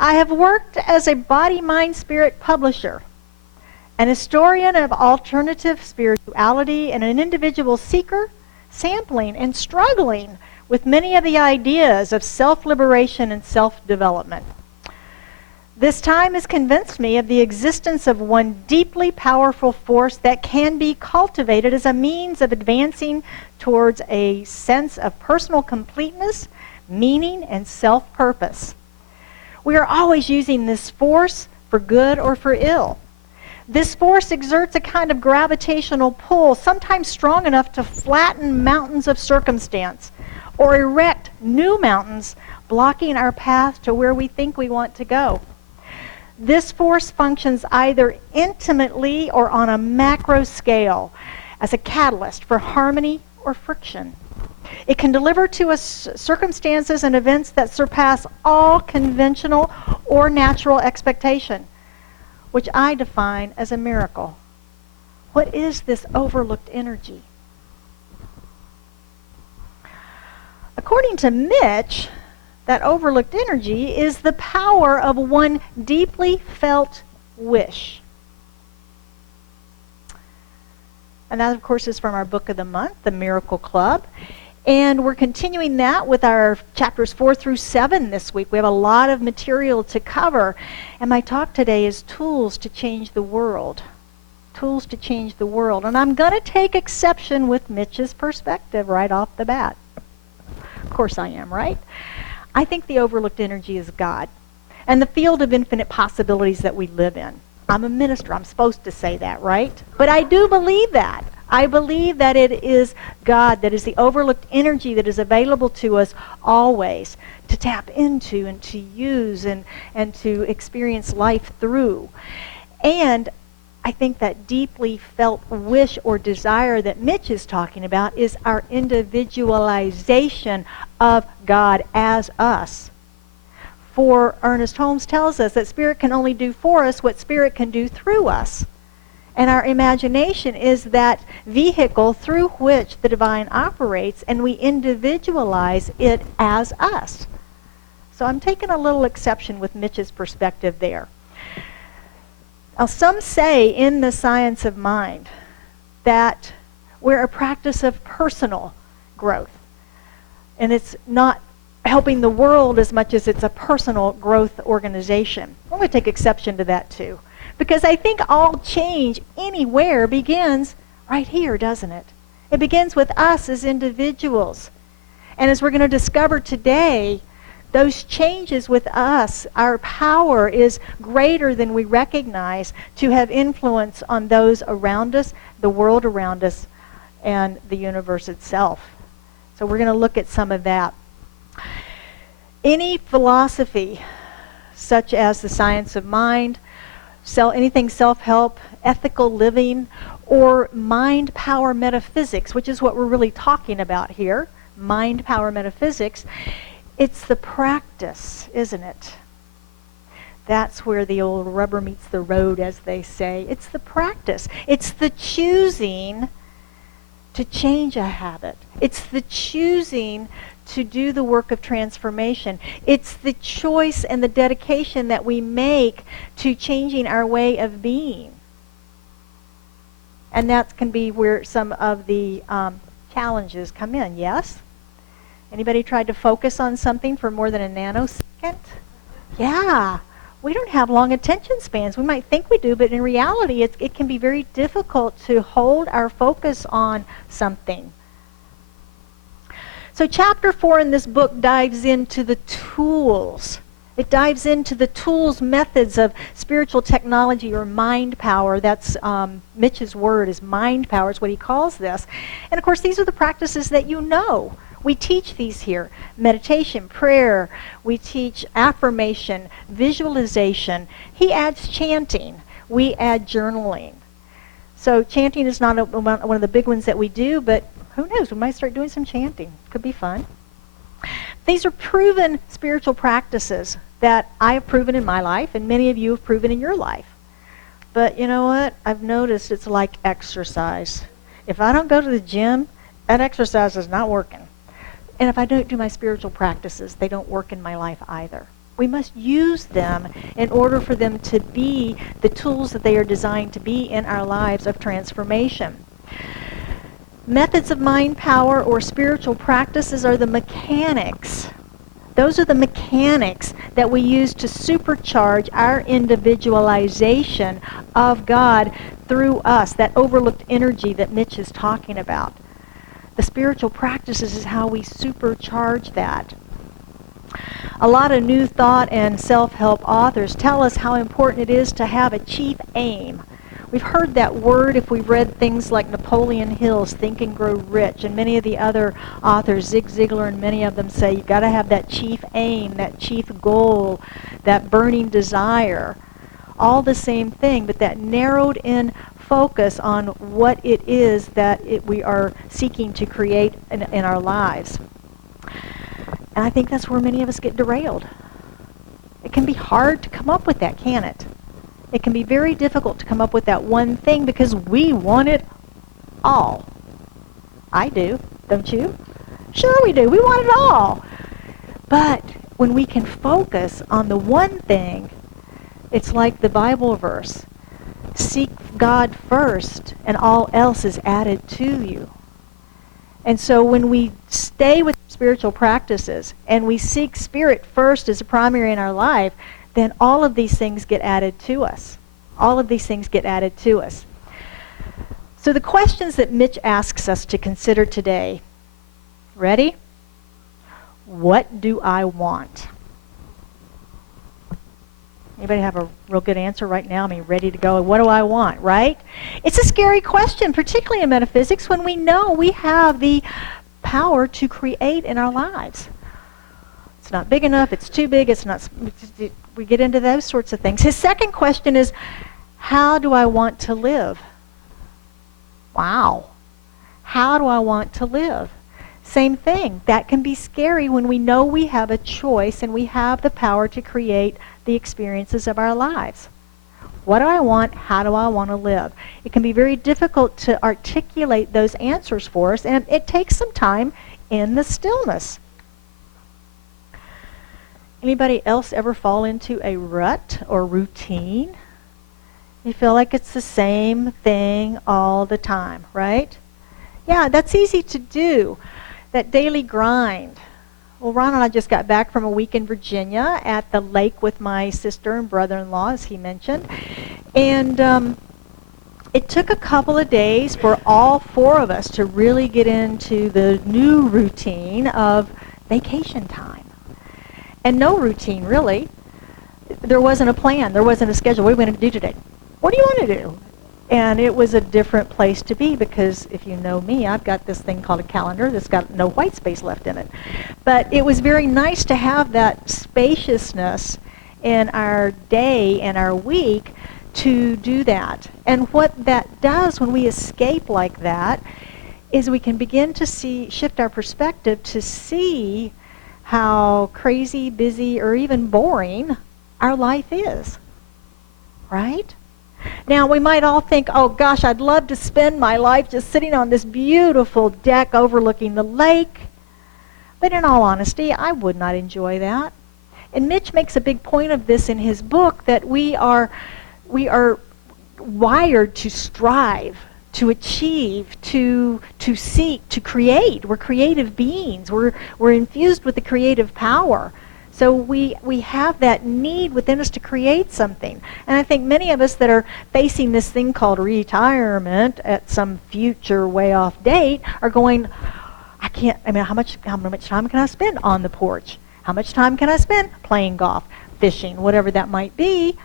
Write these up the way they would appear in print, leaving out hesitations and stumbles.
I have worked as a body, mind, spirit publisher, an historian of alternative spirituality, and an individual seeker, sampling and struggling with many of the ideas of self-liberation and self-development. This time has convinced me of the existence of one deeply powerful force that can be cultivated as a means of advancing towards a sense of personal completeness, meaning, and self-purpose. We are always using this force for good or for ill. This force exerts a kind of gravitational pull, sometimes strong enough to flatten mountains of circumstance or erect new mountains, blocking our path to where we think we want to go. This force functions either intimately or on a macro scale as a catalyst for harmony or friction. It can deliver to us circumstances and events that surpass all conventional or natural expectation, which I define as a miracle. What is this overlooked energy? According to Mitch, that overlooked energy is the power of one deeply felt wish. And that, of course, is from our book of the month, The Miracle Club. And we're continuing that with our chapters 4 through 7 this week. We have a lot of material to cover. And my talk today is tools to change the world. Tools to change the world. And I'm going to take exception with Mitch's perspective right off the bat. Of course I am, right? I think the overlooked energy is God and the field of infinite possibilities that we live in. I'm a minister. I'm supposed to say that, right? But I do believe that. I believe that it is God that is the overlooked energy that is available to us always to tap into and to use and to experience life through. And I think that deeply felt wish or desire that Mitch is talking about is our individualization of God as us. For Ernest Holmes tells us that Spirit can only do for us what Spirit can do through us. And our imagination is that vehicle through which the divine operates, and we individualize it as us. So I'm taking a little exception with Mitch's perspective there. Now, some say in the science of mind that we're a practice of personal growth. And it's not helping the world as much as it's a personal growth organization. I'm going to take exception to that too. Because I think all change anywhere begins right here, doesn't it? It begins with us as individuals. And as we're going to discover today, those changes with us, our power is greater than we recognize to have influence on those around us, the world around us, and the universe itself. So we're going to look at some of that. Any philosophy, such as the science of mind, anything self-help, ethical living, or mind-power metaphysics, which is what we're really talking about here, mind-power metaphysics, it's the practice, isn't it? That's where the old rubber meets the road, as they say. It's the practice. It's the choosing to change a habit. It's the choosing to do the work of transformation. It's the choice and the dedication that we make to changing our way of being. And that can be where some of the challenges come in, yes? Anybody tried to focus on something for more than a nanosecond? Yeah. We don't have long attention spans. We might think we do, but in reality, it can be very difficult to hold our focus on something. So chapter 4 in this book dives into the tools. It dives into the tools, methods of spiritual technology or mind power. That's Mitch's word is mind power is what he calls this. And of course, these are the practices that you know. We teach these here. Meditation, prayer. We teach affirmation, visualization. He adds chanting. We add journaling. So chanting is not one of the big ones that we do, but who knows? We might start doing some chanting. Could be fun. These are proven spiritual practices that I have proven in my life, and many of you have proven in your life. But you know what? I've noticed it's like exercise. If I don't go to the gym, that exercise is not working. And if I don't do my spiritual practices, they don't work in my life either. We must use them in order for them to be the tools that they are designed to be in our lives of transformation. Methods of mind power or spiritual practices are the mechanics. Those are the mechanics that we use to supercharge our individualization of God through us, that overlooked energy that Mitch is talking about. The spiritual practices is how we supercharge that. A lot of New Thought and self-help authors tell us how important it is to have a chief aim. We've heard that word if we've read things like Napoleon Hill's Think and Grow Rich, and many of the other authors, Zig Ziglar and many of them say you've got to have that chief aim, that chief goal, that burning desire. All the same thing, but that narrowed in focus on what it is that we are seeking to create in our lives. And I think that's where many of us get derailed. It can be hard to come up with that, can't it? It can be very difficult to come up with that one thing because we want it all. I do, don't you? Sure we do. We want it all. But when we can focus on the one thing, it's like the Bible verse. Seek God first, and all else is added to you. And so when we stay with spiritual practices and we seek Spirit first as a primary in our life, then all of these things get added to us. All of these things get added to us. So the questions that Mitch asks us to consider today. Ready? What do I want? Anybody have a real good answer right now? I mean, ready to go. What do I want, right? It's a scary question, particularly in metaphysics, when we know we have the power to create in our lives. It's not big enough. It's too big. It's not. We get into those sorts of things. His second question is, how do I want to live? Wow. How do I want to live? Same thing. That can be scary when we know we have a choice and we have the power to create the experiences of our lives. What do I want? How do I want to live? It can be very difficult to articulate those answers for us, and it takes some time in the stillness. Anybody else ever fall into a rut or routine? You feel like it's the same thing all the time, right? Yeah, that's easy to do. That daily grind. Well, Ron and I just got back from a week in Virginia at the lake with my sister and brother-in-law, as he mentioned. And it took a couple of days for all four of us to really get into the new routine of vacation time. And no routine, really. There wasn't a plan. There wasn't a schedule. What are we going to do today? What do you want to do? And it was a different place to be because if you know me, I've got this thing called a calendar that's got no white space left in it. But it was very nice to have that spaciousness in our day and our week to do that. And what that does when we escape like that is we can begin to shift our perspective to see how crazy, busy, or even boring our life is. Right? Now, we might all think, oh gosh, I'd love to spend my life just sitting on this beautiful deck overlooking the lake. But in all honesty, I would not enjoy that. And Mitch makes a big point of this in his book, that we are wired to strive, to achieve, to seek, to create. We're creative beings. We're infused with the creative power. So we have that need within us to create something. And I think many of us that are facing this thing called retirement at some future way off date are going, how much time can I spend on the porch? How much time can I spend playing golf, fishing, whatever that might be?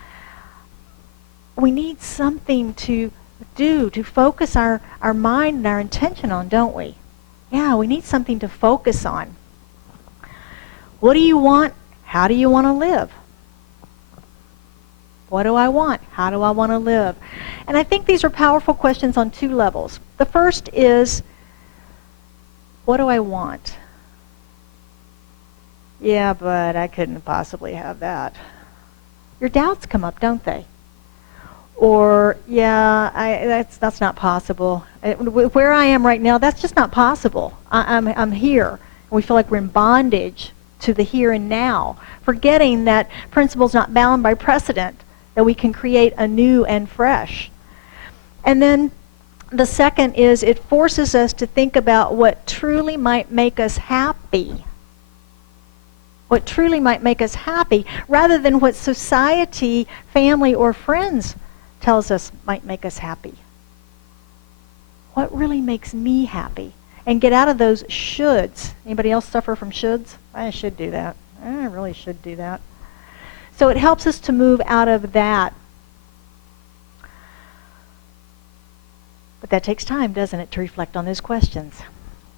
We need something to do, to focus our mind and our intention on, don't we? Yeah, we need something to focus on. What do you want? How do you want to live? What do I want? How do I want to live? And I think these are powerful questions on two levels. The first is, what do I want? Yeah, but I couldn't possibly have that. Your doubts come up, don't they? Or, yeah, that's not possible. Where I am right now, that's just not possible. I'm here. We feel like we're in bondage to the here and now, forgetting that principle's not bound by precedent, that we can create anew and fresh. And then the second is it forces us to think about what truly might make us happy. What truly might make us happy, rather than what society, family, or friends tells us might make us happy. What really makes me happy? And get out of those shoulds. Anybody else suffer from shoulds? I should do that. I really should do that. So it helps us to move out of that. But that takes time, doesn't it, to reflect on those questions?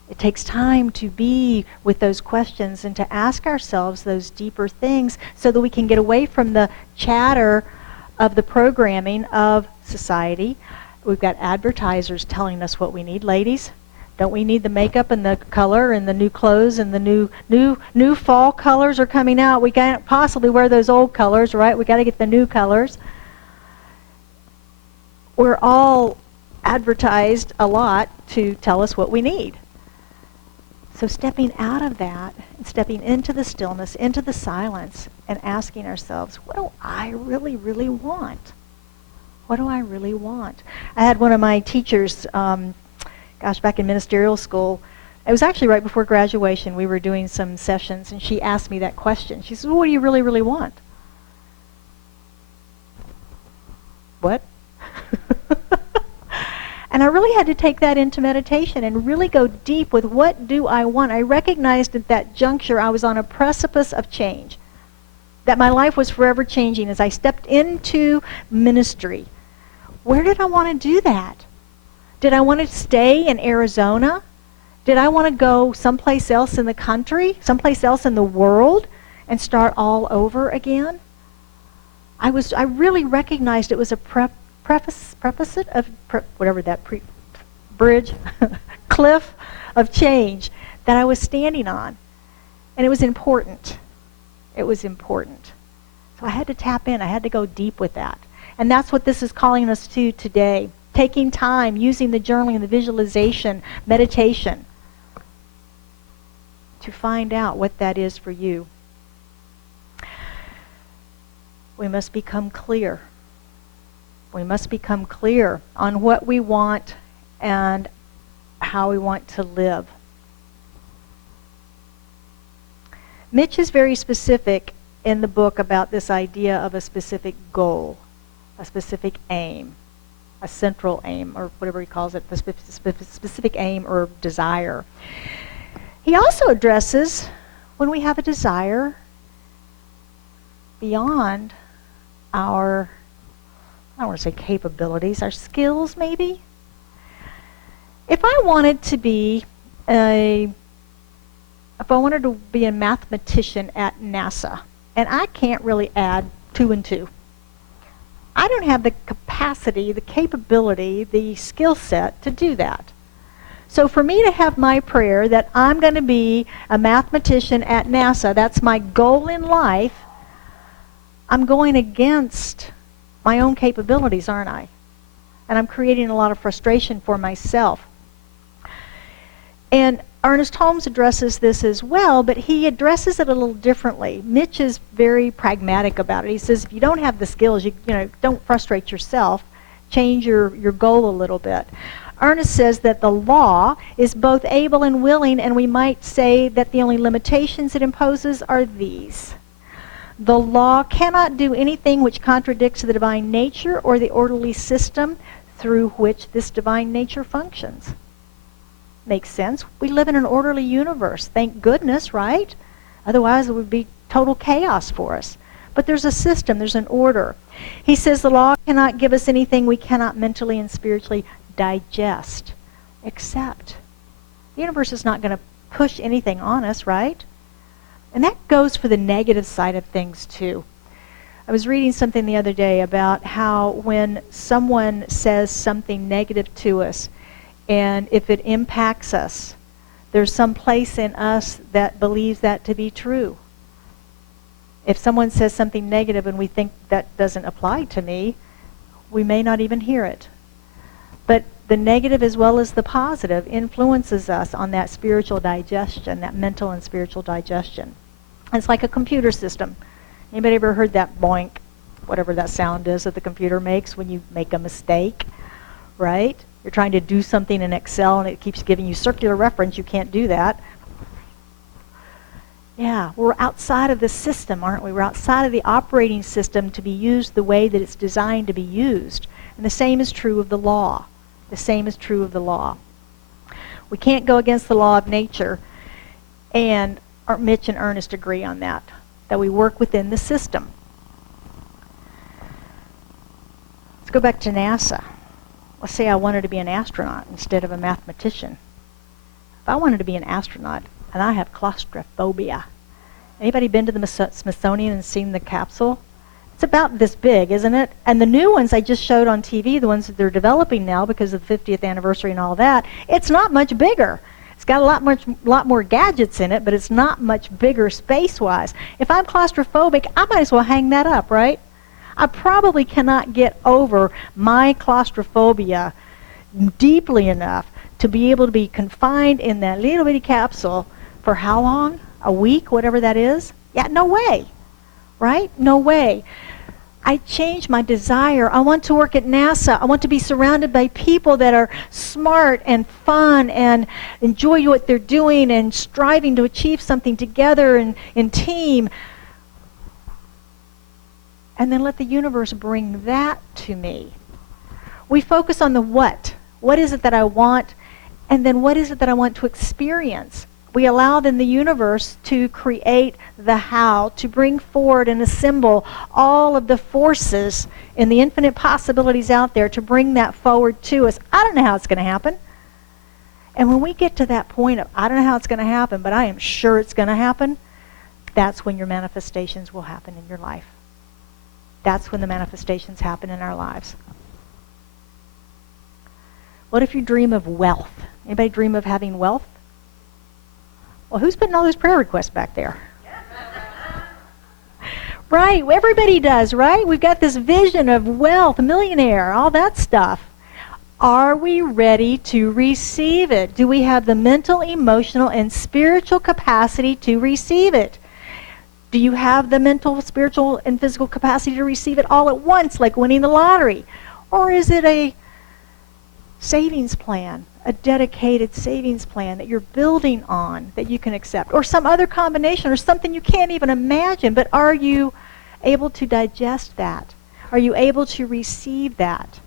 It takes time to be with those questions and to ask ourselves those deeper things so that we can get away from the chatter of the programming of society. We've got advertisers telling us what we need. Ladies, don't we need the makeup and the color and the new clothes and the new fall colors are coming out? We can't possibly wear those old colors, right? We got to get the new colors. We're all advertised a lot to tell us what we need. So stepping out of that and stepping into the stillness, into the silence, and asking ourselves, what do I really, really want? What do I really want? I had one of my teachers, back in ministerial school, it was actually right before graduation, we were doing some sessions, and she asked me that question. She said, well, what do you really, really want? What? And I really had to take that into meditation and really go deep with what do I want. I recognized at that juncture I was on a precipice of change, that my life was forever changing as I stepped into ministry. Where did I want to do that? Did I want to stay in Arizona? Did I want to go someplace else in the country, someplace else in the world, and start all over again? I really recognized it was a bridge, cliff of change that I was standing on. And it was important. It was important. So I had to tap in. I had to go deep with that. And that's what this is calling us to today. Taking time, using the journaling, the visualization, meditation to find out what that is for you. We must become clear. We must become clear on what we want and how we want to live. Mitch is very specific in the book about this idea of a specific goal, a specific aim, a central aim, or whatever he calls it, the specific aim or desire. He also addresses when we have a desire beyond our, I don't want to say capabilities, our skills maybe. If I wanted to be a mathematician at NASA, and I can't really add 2 and 2, I don't have the capacity, the capability, the skill set to do that. So for me to have my prayer that I'm going to be a mathematician at NASA, that's my goal in life, I'm going against my own capabilities, aren't I? And I'm creating a lot of frustration for myself. And Ernest Holmes addresses this as well, but he addresses it a little differently. Mitch is very pragmatic about it. He says, if you don't have the skills, you don't frustrate yourself. Change your goal a little bit. Ernest says that the law is both able and willing, and we might say that the only limitations it imposes are these. The law cannot do anything which contradicts the divine nature or the orderly system through which this divine nature functions. Makes sense. We live in an orderly universe. Thank goodness, right? Otherwise it would be total chaos for us. But there's a system, there's an order. He says the law cannot give us anything we cannot mentally and spiritually digest, accept. The universe is not going to push anything on us, right? And that goes for the negative side of things too. I was reading something the other day about how when someone says something negative to us, and if it impacts us, there's some place in us that believes that to be true. If someone says something negative and we think that doesn't apply to me, we may not even hear it. But the negative as well as the positive influences us on that spiritual digestion, that mental and spiritual digestion. It's like a computer system. Anybody ever heard that boink, whatever that sound is that the computer makes when you make a mistake, right? You're trying to do something in Excel and it keeps giving you circular reference. You can't do that. Yeah, we're outside of the system, aren't we? We're outside of the operating system to be used the way that it's designed to be used. And the same is true of the law. The same is true of the law. We can't go against the law of nature, and Mitch and Ernest agree on that we work within the system. Let's go back to NASA. Let's say I wanted to be an astronaut instead of a mathematician. If I wanted to be an astronaut, and I have claustrophobia. Anybody been to the Smithsonian and seen the capsule? It's about this big, isn't it? And the new ones I just showed on TV, the ones that they're developing now because of the 50th anniversary and all that, it's not much bigger. It's got a lot more gadgets in it, but it's not much bigger space-wise. If I'm claustrophobic, I might as well hang that up, right? I probably cannot get over my claustrophobia deeply enough to be able to be confined in that little bitty capsule for how long? A week, whatever that is? Yeah, no way, right? No way. I changed my desire. I want to work at NASA. I want to be surrounded by people that are smart and fun and enjoy what they're doing and striving to achieve something together and in team. And then let the universe bring that to me. We focus on the what. What is it that I want? And then what is it that I want to experience? We allow then the universe to create the how, to bring forward and assemble all of the forces and the infinite possibilities out there to bring that forward to us. I don't know how it's going to happen. And when we get to that point of, I don't know how it's going to happen, but I am sure it's going to happen, that's when your manifestations will happen in your life. That's when the manifestations happen in our lives. What if you dream of wealth? Anybody dream of having wealth? Well, who's putting all those prayer requests back there? Right, everybody does, right? We've got this vision of wealth, millionaire, all that stuff. Are we ready to receive it? Do we have the mental, emotional, and spiritual capacity to receive it? Do you have the mental, spiritual, and physical capacity to receive it all at once, like winning the lottery? Or is it a savings plan, a dedicated savings plan that you're building on that you can accept, or some other combination, or something you can't even imagine, but are you able to digest that? Are you able to receive that?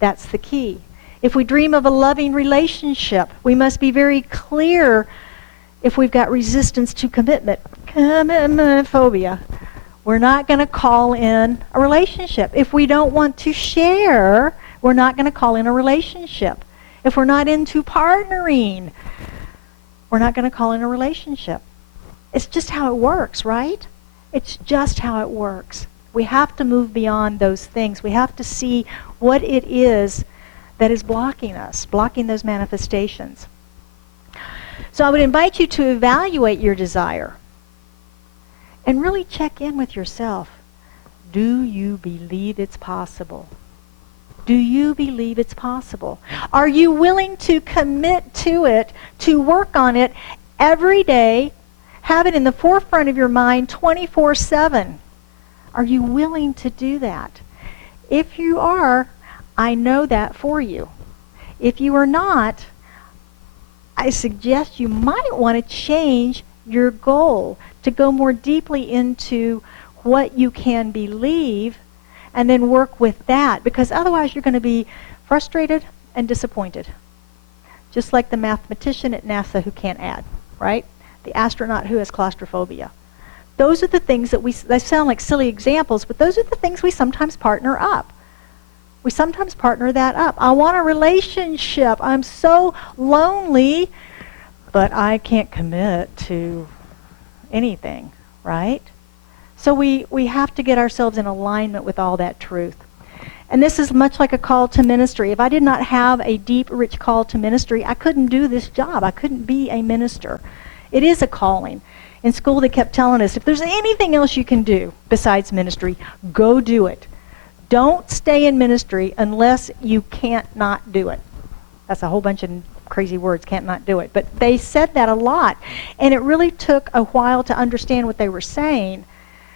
That's the key. If we dream of a loving relationship, we must be very clear if we've got resistance to commitment phobia. We're not going to call in a relationship. If we don't want to share, we're not going to call in a relationship. If we're not into partnering, we're not going to call in a relationship. It's just how it works, right? It's just how it works. We have to move beyond those things. We have to see what it is that is blocking us, blocking those manifestations. So I would invite you to evaluate your desire and really check in with yourself. Do you believe it's possible? Do you believe it's possible? Are you willing to commit to it, to work on it every day, have it in the forefront of your mind 24/7? Are you willing to do that? If you are, I know that for you. If you are not, I suggest you might want to change your goal to go more deeply into what you can believe and then work with that, because otherwise you're going to be frustrated and disappointed. Just like the mathematician at NASA who can't add, right? The astronaut who has claustrophobia. Those are the things that they sound like silly examples, but those are the things we sometimes partner up. We sometimes partner that up. I want a relationship. I'm so lonely, but I can't commit to anything, right? So we have to get ourselves in alignment with all that truth. And this is much like a call to ministry. If I did not have a deep, rich call to ministry, I couldn't do this job. I couldn't be a minister. It is a calling. In school, they kept telling us, if there's anything else you can do besides ministry, go do it. Don't stay in ministry unless you can't not do it. That's a whole bunch of crazy words, can't not do it. But they said that a lot. And it really took a while to understand what they were saying.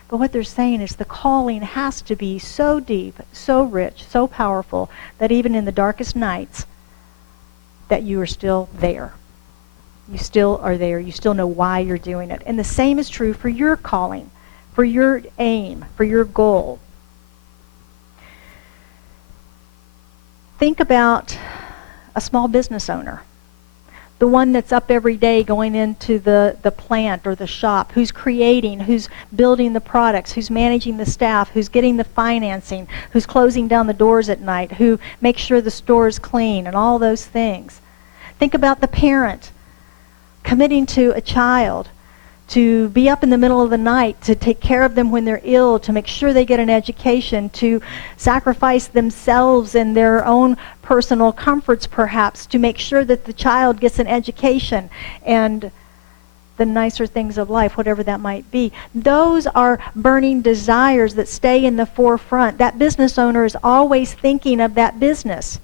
But what they're saying is the calling has to be so deep, so rich, so powerful, that even in the darkest nights, that you are still there. You still are there. You still know why you're doing it. And the same is true for your calling, for your aim, for your goal. Think about a small business owner, the one that's up every day going into the plant or the shop, who's creating, who's building the products, who's managing the staff, who's getting the financing, who's closing down the doors at night, who makes sure the store is clean, and all those things. Think about the parent committing to a child, to be up in the middle of the night, to take care of them when they're ill, to make sure they get an education, to sacrifice themselves and their own personal comforts perhaps, to make sure that the child gets an education and the nicer things of life, whatever that might be. Those are burning desires that stay in the forefront. That business owner is always thinking of that business.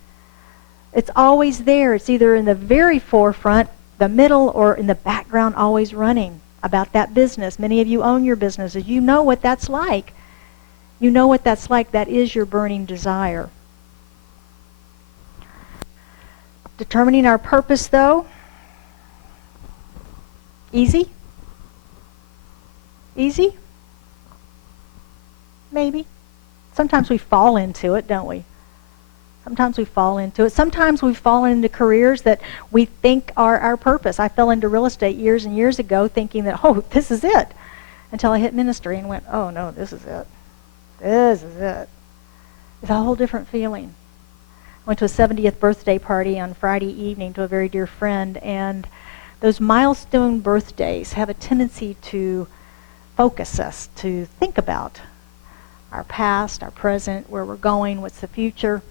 It's always there. It's either in the very forefront, the middle, or in the background, always running about that business. Many of you own your businesses. You know what that's like. You know what that's like. That is your burning desire. Determining our purpose, though, easy? Easy? Maybe. Sometimes we fall into it, don't we? Sometimes we fall into it. Sometimes we've fallen into careers that we think are our purpose. I fell into real estate years and years ago thinking that, oh, this is it. Until I hit ministry and went, oh, no, this is it. This is it. It's a whole different feeling. I went to a 70th birthday party on Friday evening to a very dear friend, and those milestone birthdays have a tendency to focus us, to think about our past, our present, where we're going, what's the future.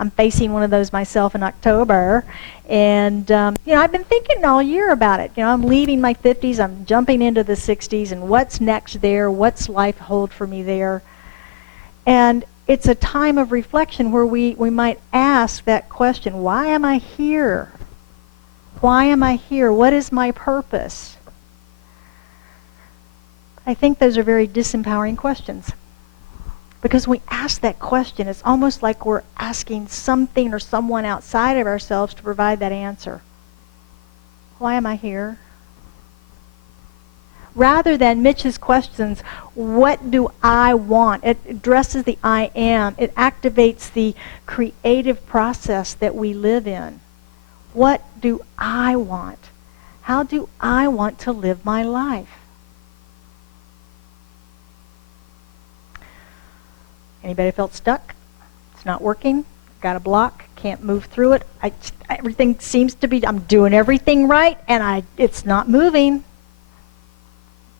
I'm facing one of those myself in October, and I've been thinking all year about it. I'm leaving my 50s, I'm jumping into the 60s, and what's next there? What's life hold for me there? And it's a time of reflection where we might ask that question, why am I here? Why am I here? What is my purpose? I think those are very disempowering questions. Because when we ask that question, it's almost like we're asking something or someone outside of ourselves to provide that answer. Why am I here? Rather than Mitch's questions, what do I want? It addresses the I am. It activates the creative process that we live in. What do I want? How do I want to live my life? Anybody felt stuck? It's not working? Got a block? Can't move through it? Everything seems to be, I'm doing everything right, and it's not moving.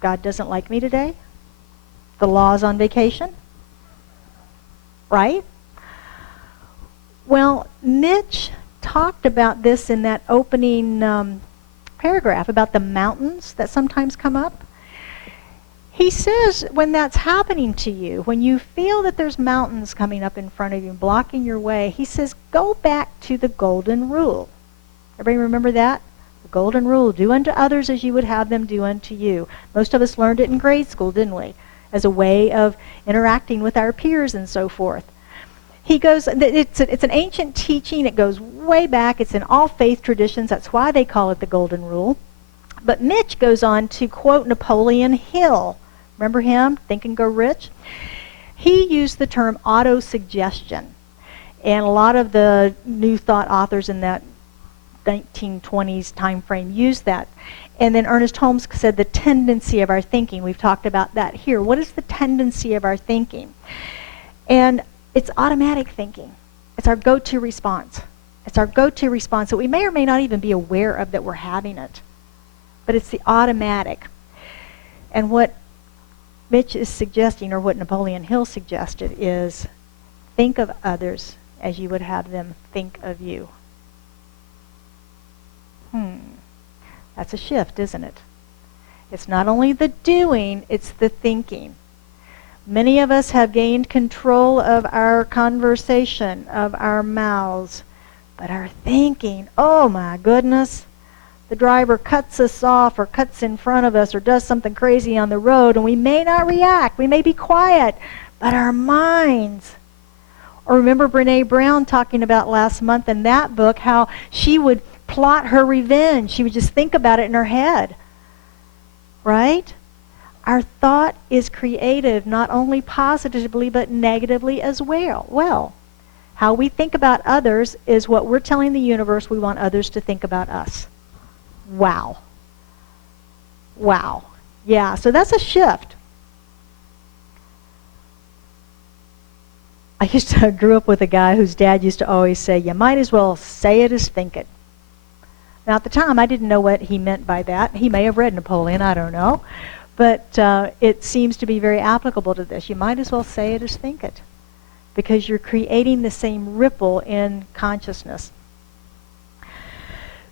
God doesn't like me today? The law's on vacation? Right? Well, Mitch talked about this in that opening paragraph about the mountains that sometimes come up. He says when that's happening to you, when you feel that there's mountains coming up in front of you, blocking your way, he says, go back to the golden rule. Everybody remember that? The golden rule, do unto others as you would have them do unto you. Most of us learned it in grade school, didn't we? As a way of interacting with our peers and so forth. He goes, it's an ancient teaching. It goes way back. It's in all faith traditions. That's why they call it the golden rule. But Mitch goes on to quote Napoleon Hill. Remember him? Think and Grow Rich? He used the term auto-suggestion. And a lot of the New Thought authors in that 1920s time frame used that. And then Ernest Holmes said the tendency of our thinking. We've talked about that here. What is the tendency of our thinking? And it's automatic thinking. It's our go-to response. It's our go-to response that we may or may not even be aware of that we're having it. But it's the automatic. And what Mitch is suggesting, or what Napoleon Hill suggested, is think of others as you would have them think of you. That's a shift, isn't it? It's not only the doing, it's the thinking. Many of us have gained control of our conversation, of our mouths, But our thinking, oh my goodness, the driver cuts us off or cuts in front of us or does something crazy on the road, and we may not react. We may be quiet, but our minds. Or remember Brene Brown talking about last month in that book how she would plot her revenge. She would just think about it in her head. Right? Our thought is creative, not only positively, but negatively as well. How we think about others is what we're telling the universe we want others to think about us. Wow. Wow. Yeah, so that's a shift. I grew up with a guy whose dad used to always say, you might as well say it as think it. Now, at the time, I didn't know what he meant by that. He may have read Napoleon, I don't know. But it seems to be very applicable to this. You might as well say it as think it, because you're creating the same ripple in consciousness.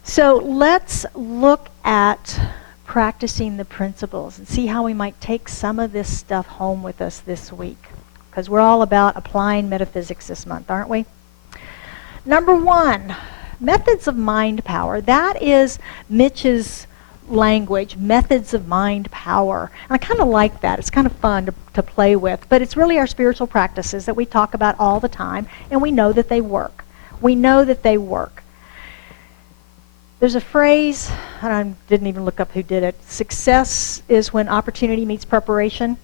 So let's look at practicing the principles and see how we might take some of this stuff home with us this week, because we're all about applying metaphysics this month, aren't we? Number 1, methods of mind power. That is Mitch's language, methods of mind power. And I kind of like that. It's kind of fun to play with. But it's really our spiritual practices that we talk about all the time, and we know that they work. We know that they work. There's a phrase, and I didn't even look up who did it. Success is when opportunity meets preparation.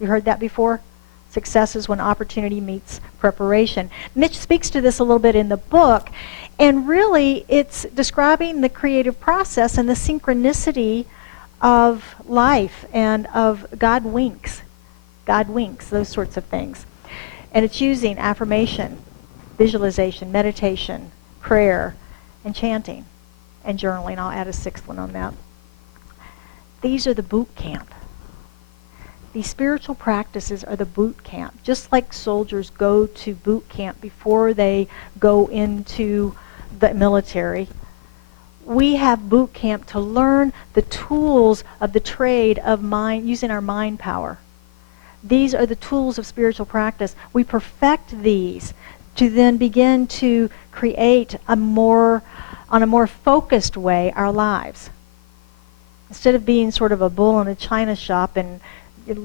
You heard that before? Success is when opportunity meets preparation. Mitch speaks to this a little bit in the book, and really it's describing the creative process and the synchronicity of life and of God winks, those sorts of things. And it's using affirmation, visualization, meditation, prayer, and chanting, and journaling. I'll add a 6th one on that. These are the boot camp. These spiritual practices are the boot camp. Just like soldiers go to boot camp before they go into the military, we have boot camp to learn the tools of the trade of mind, using our mind power. These are the tools of spiritual practice. We perfect these to then begin to create on a more focused way our lives. Instead of being sort of a bull in a china shop and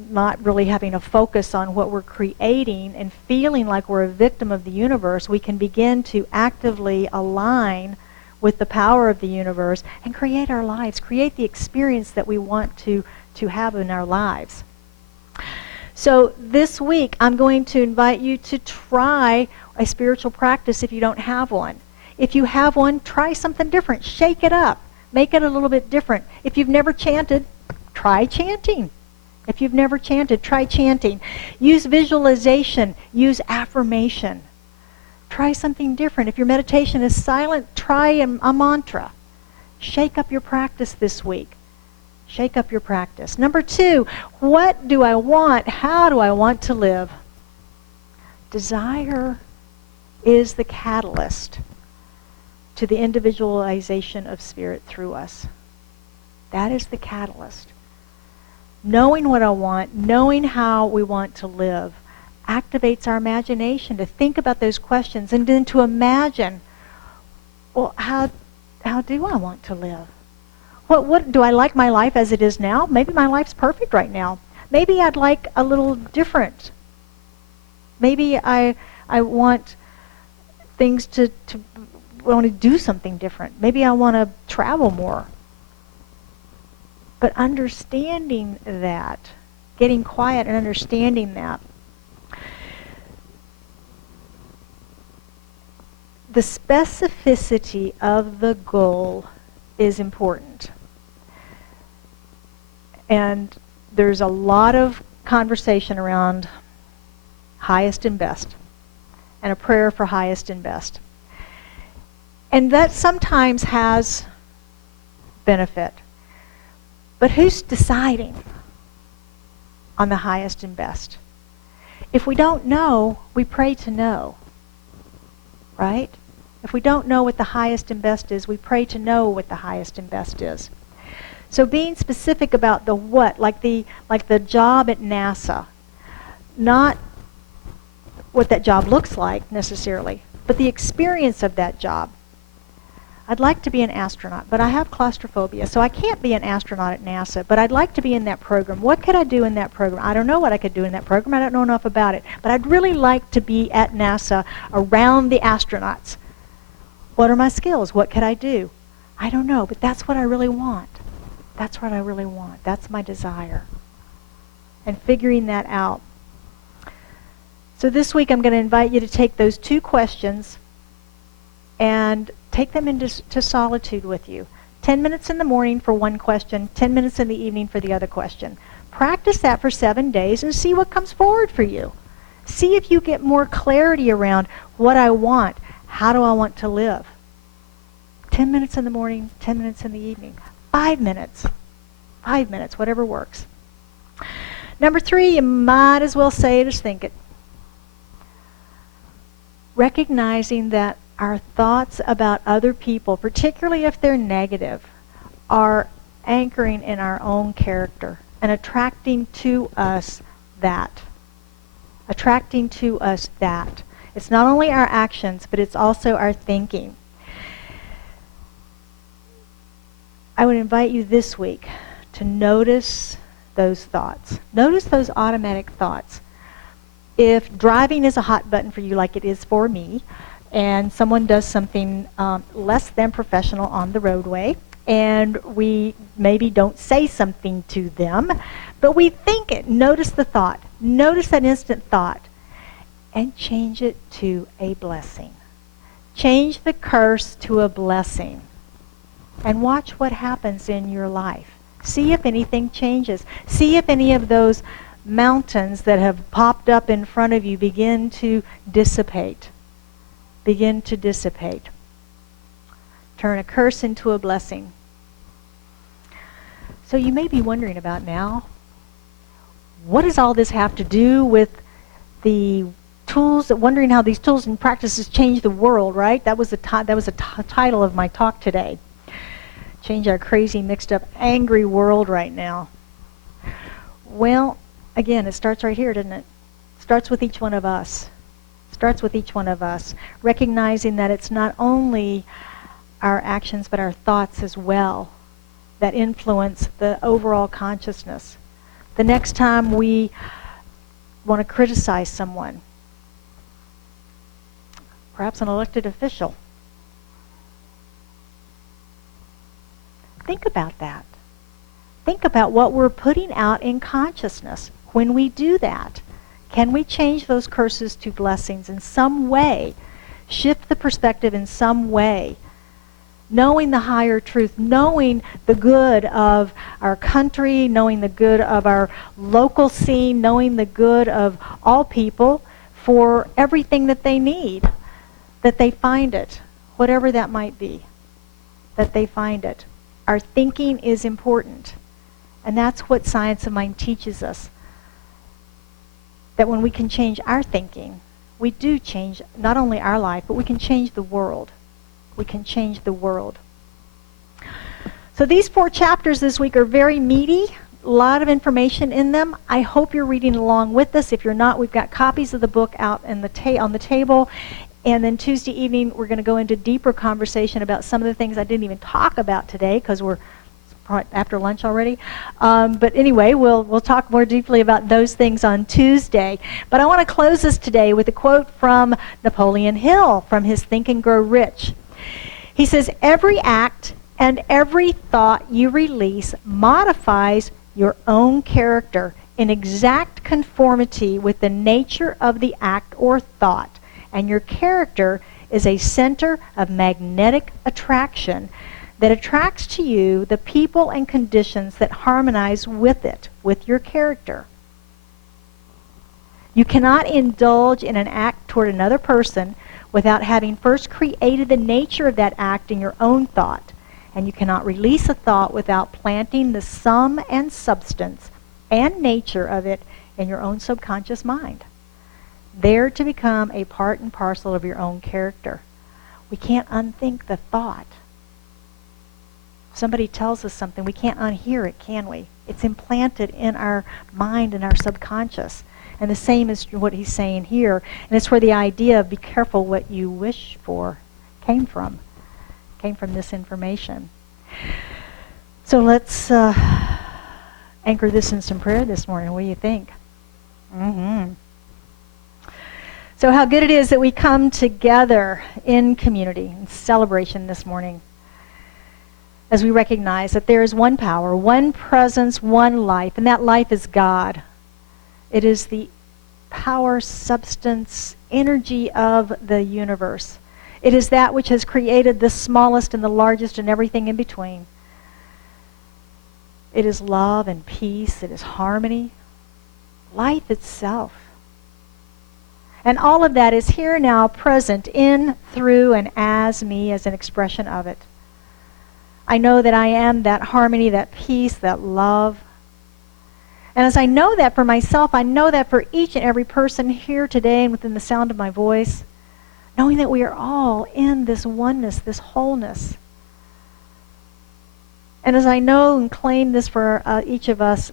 not really having a focus on what we're creating and feeling like we're a victim of the universe, we can begin to actively align with the power of the universe and create our lives, create the experience that we want to have in our lives. So this week, I'm going to invite you to try a spiritual practice if you don't have one. If you have one, try something different. Shake it up. Make it a little bit different. If you've never chanted, try chanting. If you've never chanted, try chanting. Use visualization. Use affirmation. Try something different. If your meditation is silent, try a mantra. Shake up your practice this week. Shake up your practice. Number 2, what do I want? How do I want to live? Desire is the catalyst to the individualization of spirit through us. That is the catalyst. Knowing what I want, knowing how we want to live, activates our imagination to think about those questions and then to imagine, well, how do I want to live? What do I like my life as it is now? Maybe my life's perfect right now. Maybe I'd like a little different. Maybe I want things to want to do something different. Maybe I want to travel more. But understanding that, getting quiet and understanding that, the specificity of the goal is important. And there's a lot of conversation around highest and best, and a prayer for highest and best. And that sometimes has benefit. But who's deciding on the highest and best? If we don't know, we pray to know. Right? If we don't know what the highest and best is, we pray to know what the highest and best is. So being specific about the what, like the job at NASA, not what that job looks like necessarily, but the experience of that job. I'd like to be an astronaut, but I have claustrophobia, so I can't be an astronaut at NASA, but I'd like to be in that program. What could I do in that program? I don't know what I could do in that program. I don't know enough about it, but I'd really like to be at NASA around the astronauts. What are my skills? What could I do? I don't know, but that's what I really want. That's what I really want. That's my desire. And figuring that out. So this week I'm going to invite you to take those 2 questions and take them into solitude with you. 10 minutes in the morning for one question, 10 minutes in the evening for the other question. Practice that for 7 days and see what comes forward for you. See if you get more clarity around what I want. How do I want to live? 10 minutes in the morning, 10 minutes in the evening. 5 minutes. 5 minutes, whatever works. Number 3, you might as well say it as think it. Recognizing that our thoughts about other people, particularly if they're negative, are anchoring in our own character and attracting to us that. Attracting to us that. It's not only our actions, but it's also our thinking. I would invite you this week to notice those thoughts. Notice those automatic thoughts. If driving is a hot button for you like it is for me, and someone does something less than professional on the roadway, and we maybe don't say something to them, but we think it. Notice the thought. Notice that instant thought, and change it to a blessing. Change the curse to a blessing, and watch what happens in your life. See if anything changes. See if any of those mountains that have popped up in front of you begin to dissipate. Begin to dissipate. Turn a curse into a blessing. So you may be wondering about now, what does all this have to do with the tools, wondering how these tools and practices change the world, right? That was the title of my talk today. Change our crazy, mixed up, angry world right now. Well, again, it starts right here, doesn't it? It starts with each one of us. Starts with each one of us, recognizing that it's not only our actions but our thoughts as well that influence the overall consciousness. The next time we want to criticize someone, perhaps an elected official, think about that. Think about what we're putting out in consciousness when we do that. Can we change those curses to blessings in some way? Shift the perspective in some way. Knowing the higher truth, knowing the good of our country, knowing the good of our local scene, knowing the good of all people for everything that they need, that they find it, whatever that might be, that they find it. Our thinking is important, and that's what Science of Mind teaches us. That when we can change our thinking, we do change not only our life, but we can change the world. We can change the world. So these 4 chapters this week are very meaty, a lot of information in them. I hope you're reading along with us. If you're not, we've got copies of the book out on the table. And then Tuesday evening, we're going to go into deeper conversation about some of the things I didn't even talk about today because we're after lunch already. But anyway, we'll talk more deeply about those things on Tuesday. But I want to close this today with a quote from Napoleon Hill from his Think and Grow Rich. He says, "Every act and every thought you release modifies your own character in exact conformity with the nature of the act or thought, and your character is a center of magnetic attraction that attracts to you the people and conditions that harmonize with it, with your character. You cannot indulge in an act toward another person without having first created the nature of that act in your own thought, and you cannot release a thought without planting the sum and substance and nature of it in your own subconscious mind, there to become a part and parcel of your own character. We can't unthink the thought. Somebody tells us something, we can't unhear it, can we? It's implanted in our mind and our subconscious. And the same is what he's saying here. And it's where the idea of be careful what you wish for came from this information. So let's anchor this in some prayer this morning. What do you think? So how good it is that we come together in community, in celebration this morning, as we recognize that there is one power, one presence, one life, and that life is God. It is the power, substance, energy of the universe. It is that which has created the smallest and the largest and everything in between. It is love and peace. It is harmony. Life itself. And all of that is here now, present in, through, and as me as an expression of it. I know that I am that harmony, that peace, that love. And as I know that for myself, I know that for each and every person here today and within the sound of my voice, knowing that we are all in this oneness, this wholeness. And as I know and claim this for each of us,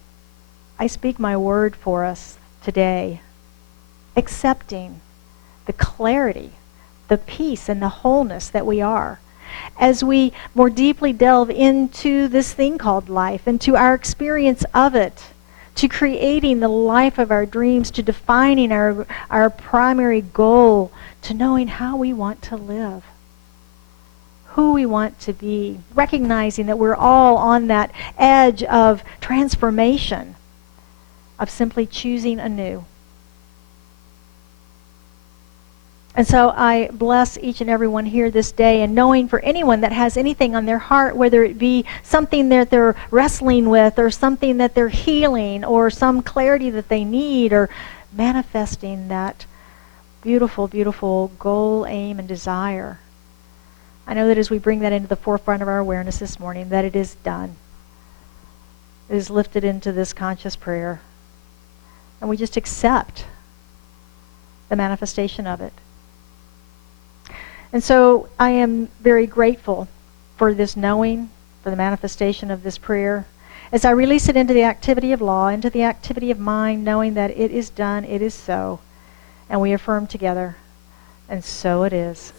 I speak my word for us today, accepting the clarity, the peace, and the wholeness that we are. As we more deeply delve into this thing called life, into our experience of it, to creating the life of our dreams, to defining our primary goal, to knowing how we want to live, who we want to be, recognizing that we're all on that edge of transformation, of simply choosing anew. And so I bless each and every one here this day, and knowing for anyone that has anything on their heart, whether it be something that they're wrestling with, or something that they're healing, or some clarity that they need, or manifesting that beautiful, beautiful goal, aim, and desire. I know that as we bring that into the forefront of our awareness this morning, that it is done. It is lifted into this conscious prayer. And we just accept the manifestation of it. And so I am very grateful for this knowing, for the manifestation of this prayer. As I release it into the activity of law, into the activity of mind, knowing that it is done, it is so. And we affirm together, and so it is.